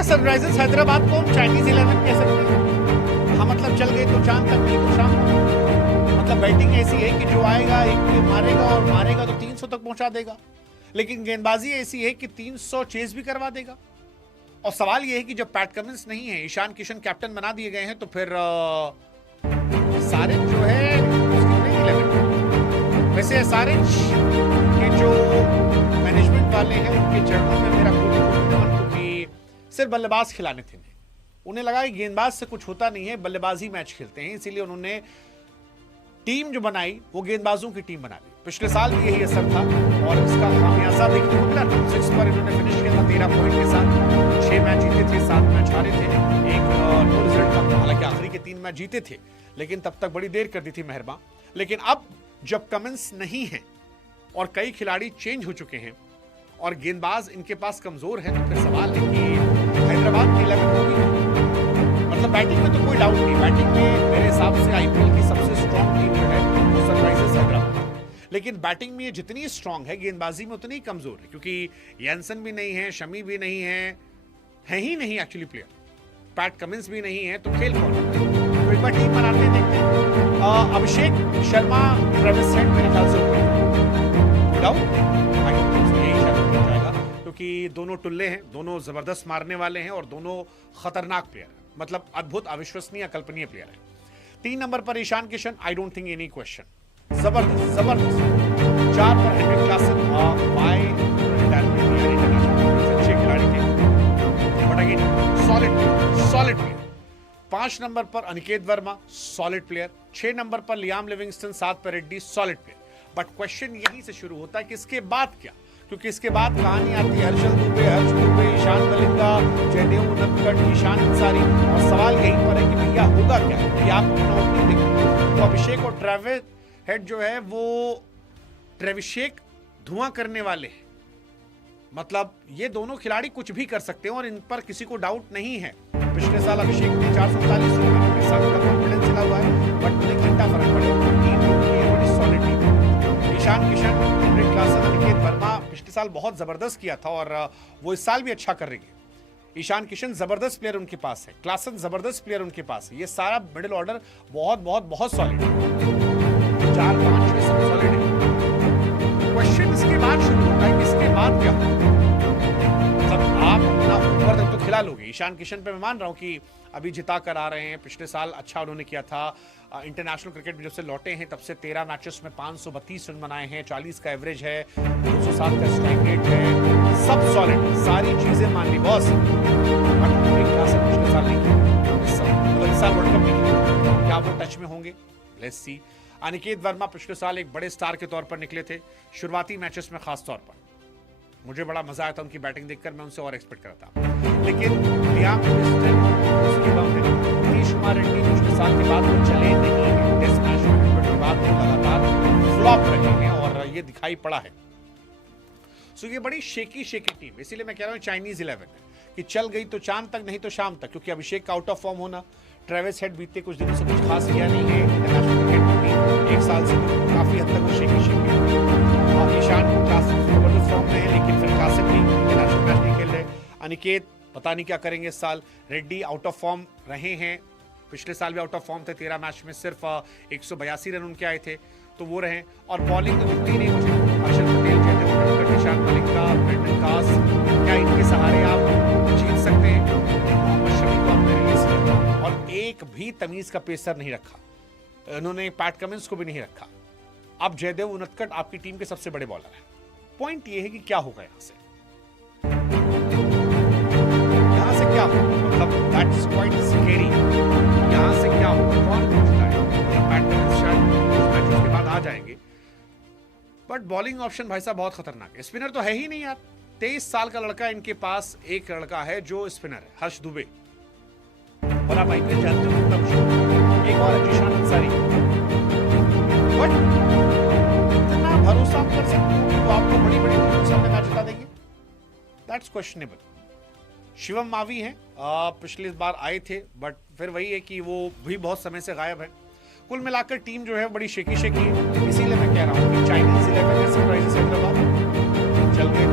क्या सनराइजर्स हैदराबाद को हम चाइनीज 11 कह सकते हैं? हाँ, मतलब चल गए तो चांद तक, नहीं तो शाम तक। मतलब बैटिंग ऐसी है कि जो आएगा एक मारेगा, और मारेगा तो 300 तक पहुंचा देगा। लेकिन गेंदबाजी ऐसी है कि 300 चेज भी करवा देगा। और सवाल यह है कि जब पैट कमिंस नहीं है, ईशान किशन कैप्टन बना दिए गए हैं, तो फिर सारिज जो है उसकी नहीं 11। वैसे सारिज के जो मैनेजमेंट वाले हैं उनके चरणों में मेरा क्योंकि सिर्फ बल्लेबाज खिलाने थे। उन्हें लगा कि गेंदबाज से कुछ होता नहीं है, बल्लेबाजी मैच खेलते हैं, इसीलिए उन्होंने टीम जो बनाई वो गेंदबाजों की टीम बना ली। पिछले साल भी यही असर था और इसका खामियाजा देखने को मिला। 6 पर इन्होंने फिनिश किया था 13 पॉइंट के साथ। 6 मैच जीते थे, 7 मैच हारे थे, एक नो रिजल्ट था। हालांकि आखिरी के 3 मैच जीते थे, लेकिन तब तक बड़ी देर कर दी थी मेहरबा। लेकिन अब जब कमिंस नहीं है और कई खिलाड़ी चेंज हो चुके हैं और गेंदबाज इनके पास कमजोर है, तो फिर सवाल है कि हैदराबाद की 11 होगी। मतलब बैटिंग में तो कोई डाउट नहीं, बैटिंग में मेरे हिसाब से आईपीएल की सबसे स्ट्रॉन्ग टीम जो है वो सनराइजर्स हैदराबाद। लेकिन बैटिंग में ये जितनी स्ट्रॉन्ग है, गेंदबाजी में उतनी कमजोर है, क्योंकि यानसन भी नहीं है, शमी भी नहीं है ही नहीं एक्चुअली प्लेयर। पैट कमिंस भी नहीं है, तो खेल कौन? तो एक बार टीम बनाते हैं, देखते हैं। अभिषेक शर्मा, ट्रेविस हेड मेरे ख्याल से क्योंकि दोनों टुल्ले हैं, दोनों जबरदस्त मारने वाले हैं और दोनों खतरनाक प्लेयर हैं। मतलब अद्भुत, अविश्वसनीय, अकल्पनीय प्लेयर है। 3 नंबर पर Ishan Kishan, I don't think any question, जबरदस्त जबरदस्त। 4 पर हेनरिक क्लासन, अच्छे खिलाड़ी थे, बट अगेन सॉलिड प्लेयर। 5 नंबर पर अनिकेत वर्मा, सॉलिड प्लेयर। 6 नंबर पर लियाम लिविंगस्टन, 7 पर Reddy, solid player. But question यहीं से शुरू होता है कि इसके बाद क्या, क्योंकि इसके बाद कहानी आती है हर्ष दुबे, ईशान मलिंगा, जयदेव उनदकट, ईशान अंसारी। और सवाल यहीं पर है कि भैया होगा क्या, कि आप अपना ओपनिंग देखें। तो अभिषेक और ट्रेविस हेड जो है वो ट्रेविशेक धुआं करने वाले हैं। मतलब ये दोनों खिलाड़ी कुछ भी कर सकते हैं और इन पर किसी को डाउट नहीं है। पिछले साल अभिषेक ने 447 रन मारे, मेरे साथ थोड़ा कॉन्फिडेंस चला हुआ है, बट मुझे घंटा फर्क पड़ेगा। Solid team. Ishan Kishan, Heinrich Klaasen, Aniket Verma पिछले साल बहुत जबरदस्त किया था और वो इस साल भी अच्छा कर रही है। ईशान किशन जबरदस्त प्लेयर उनके पास है, क्लासन जबरदस्त प्लेयर उनके पास है। ये सारा मिडिल ऑर्डर बहुत बहुत बहुत सॉलिड है। 4-5 में सब सॉलिड है। क्वेश्चन इसके बाद शुरू होता है कि इसके बाद क्या होगा। मतलब आप अपना ऊपर तक तो खिला लोगे। ईशान किशन पे मैं मान रहा हूं कि अभी जिता कर आ रहे हैं, पिछले साल अच्छा उन्होंने किया था। इंटरनेशनल क्रिकेट में जब से लौटे हैं तब से 13 मैचेस में 532 रन बनाए हैं, 40 का एवरेज है, 207 का स्ट्राइक रेट है, सब सॉलिड, सारी चीजें मान ली बॉस। पिछले साल नहीं किया, इस साल वर्ल्ड कप नहीं किया, क्या वो टच में होंगे? Let's see. अनिकेत वर्मा पिछले साल एक बड़े स्टार के तौर पर निकले थे, शुरुआती मैचेस में खास तौर पर मुझे बड़ा मजा आया था उनकी बैटिंग देखकर, मैं उनसे और एक्सपेक्ट करता था। लेकिन लियाम लिविंगस्टन, उसके बाद नीतीश कुमार रेड्डी पिछले साल के बाद वो चले नहीं हैं, टेस्ट मैच में के बाद वो लगातार फ्लॉप रहे हैं और ये दिखाई पड़ा है। सो ये बड़ी शेकी टीम, इसीलिए मैं कह रहा हूँ चाइनीज 11 कि चल गई तो चांद तक, नहीं तो शाम तक, क्योंकि अभिषेक का आउट ऑफ फॉर्म होना, ट्रेविस हेड बीते कुछ दिनों से कुछ खास किया नहीं है इंटरनेशनल क्रिकेट में भी, 1 साल से काफी हद तक वो शेकी और ईशान क्लासिक जबरदस्त फॉर्म में है, लेकिन फिर क्लासिक भी इंटरनेशनल मैच नहीं खेल रहे। अनिकेत पता नहीं क्या करेंगे इस साल। रेड्डी आउट ऑफ फॉर्म रहे हैं, पिछले साल भी आउट ऑफ फॉर्म थे, 13 मैच में सिर्फ 182 रन उनके आए थे, तो वो रहे। और बॉलिंग तो दिखती नहीं मुझे, हर्षल पटेल, जयदेव उनदकट, ईशान मलिंगा, ब्रेंडन कास, क्या इनके सहारे आप जीत सकते हैं? मोहम्मद शमी को आपने रिलीज किया और एक भी तमीज का पेसर नहीं रखा, इन्होंने पैट कमिंस को भी नहीं रखा। अब जयदेव उनदकट आपकी टीम के सबसे बड़े बॉलर हैं। पॉइंट ये है कि क्या होगा यहां से क्या होगा, मतलब दैट्स क्वाइट स्केरी। यहां से क्या होगा, कौन पूछता है? मतलब पैट कमिंस शायद कुछ मैचेस के बाद आ जाएंगे, बट बॉलिंग ऑप्शन भाई साहब बहुत खतरनाक है। स्पिनर तो है ही नहीं यार। 23 साल का लड़का इनके पास, एक लड़का है जो स्पिनर है, हर्ष दुबे, और आप आईपीएल जानते हो कितना मुश्किल। एक और है ईशान अंसारी, बट इतना भरोसा आप कर सकते हो कि वो आपको बड़ी बड़ी टीमों के सामने मैच जिता देंगे? That's questionable. शिवम मावी हैं, पिछली बार आए थे, बट फिर वही है कि वो भी बहुत समय से गायब है। कुल मिलाकर टीम जो है बड़ी शेकी है, इसीलिए मैं कह रहा हूं कि चाइनीज 11 सनराइजर्स हैदराबाद चल गए